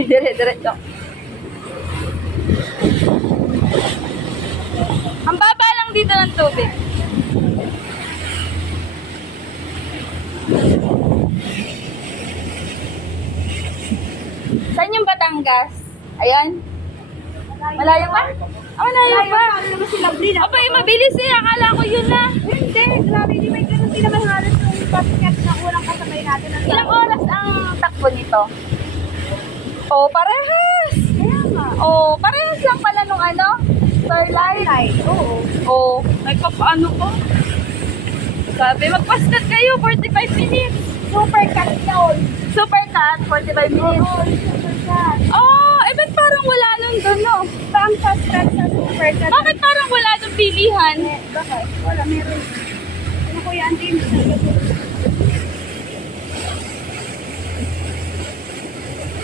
Dire-diretso. Ang baba lang dito ng tubig. Saan yung Batangas? Ayan. Malayo pa? Ah, malayo pa. Aba, mabilis eh. Akala ko yun na. Hindi, grabe, di may ganun din naman halos yung basket na unang kasabay natin. Ilang oras ang takbo nito? Oh, parehas. Kaya nga. Oh, parehas lang pala nung ano? Starlight. Light, oo. Oh, nagpapaano ko? Sabi, magpaskat kayo, 45 minutes. Super cut yun. Super cut, 45 minutes. Oo, super cut. Oh, eh ba't parang wala nung doon, no? Bang fast cut sa super cut. Bakit parang wala nung pilihan? Bakit? Wala, meron. Ano ko yan, din?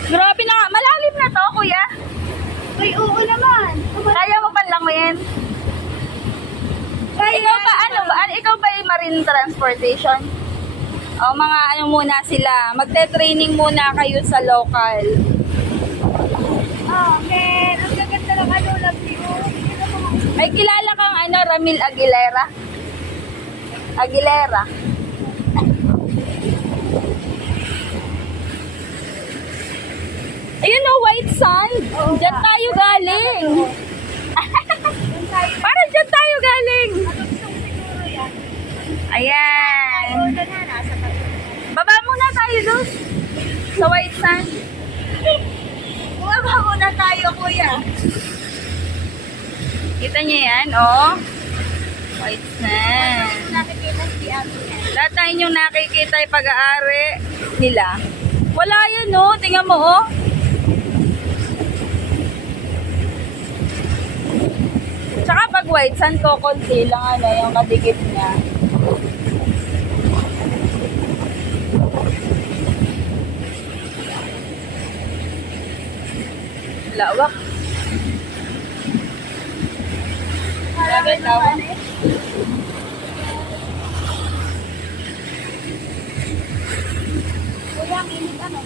Grabe na nga. Malalim na to, kuya. Ay, oo naman. Kaya mo panlanguin? Ikaw ba, ano ba? Ikaw ba yung marine transportation? O, mga ano muna sila. Magte-training muna kayo sa local. Oh, man. Ang gaganda ng ano, love you. May kilala kang ano, Ramil Aguilera? Aguilera. Ayun o, white sand. Oo Diyan nga. tayo galing. Doon tayo. Parang dyan tayo galing. Gusto siguro yan. Ayan. Ayun na na, nasa tabi. Baba muna tayo doon. Sa white sand. Bumaba muna tayo, kuya. Kita niyo yan, oh. White sand. Kung nakikita si Ate yan. Lahat tayo yung nakikita yung pag-aari nila. Wala yan, oh. Tingnan mo, oh. Tsaka pag white sand ko, konti lang ano, yung kadikit niya. Lawak. Grabe, lawak. Kuya, ang init ano?